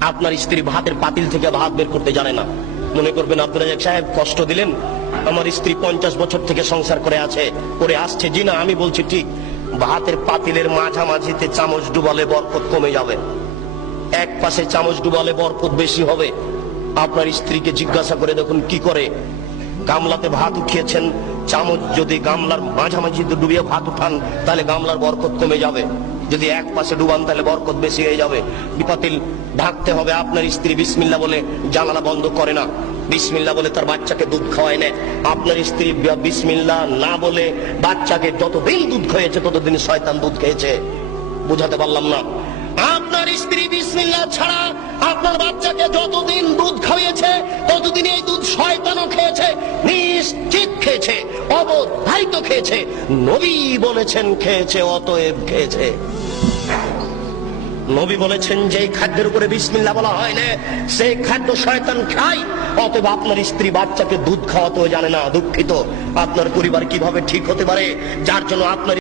আপনার স্ত্রী ভাতের পাতিল থেকে ভাত বের করতে জানে না। মনে করবেন আব্দুল রাজ্জাক সাহেব কষ্ট দিলেন, আমার স্ত্রী 50 বছর থেকে সংসার করে আসছে। জি না, আমি বলছি ঠিক। ভাতের পাতিলের মাঝামাঝিতে চামচ ডুবালে বরকত কমে যাবে, এক পাশে চামচ ডুবালে বরকত বেশি হবে। আপনার স্ত্রীকে জিজ্ঞাসা করে দেখুন কি করে। গামলাতে ভাত উঠিয়েছেন, চামচ যদি গামলার মাঝামাঝিতে ডুবিয়ে ভাত উঠান তাহলে গামলার বরকত কমে যাবে, যদি এক পাশে ডুবান তাহলে বরকত বেশি হয়ে যাবে। পাতিল ঢাকতে হবে। আপনার স্ত্রী বিসমিল্লাহ বলে জানালা বন্ধ করে না, বিসমিল্লাহ বলে তার বাচ্চাকে দুধ খাওয়ায় না। আপনার স্ত্রী বিসমিল্লাহ না বলে বাচ্চাকে যতদিন দুধ খাইয়েছে ততদিন শয়তান দুধ খেয়েছে। বুঝাতে পারলাম না? আপনার স্ত্রী বিসমিল্লাহ ছাড়া আপনার বাচ্চাকে যতদিন দুধ খাইয়েছে ততদিন এই দুধ শয়তানও খেয়েছে, নিশ্চিত খেয়েছে, অবধারিত খেয়েছে। নবী বলেছেন খেয়েছে, অতএব খেয়েছে। নবী বলেছেন যে খাদ্যের উপরে বিসমিল্লাহ বলা হয় না সেই খাদ্য শয়তান খায়। অতএব আপনার স্ত্রী বাচ্চাকে দুধ খাওয়াতেও জানে না। দুঃখিত, আপনার পরিবার কিভাবে ঠিক হতে পারে যার জন্য আপনার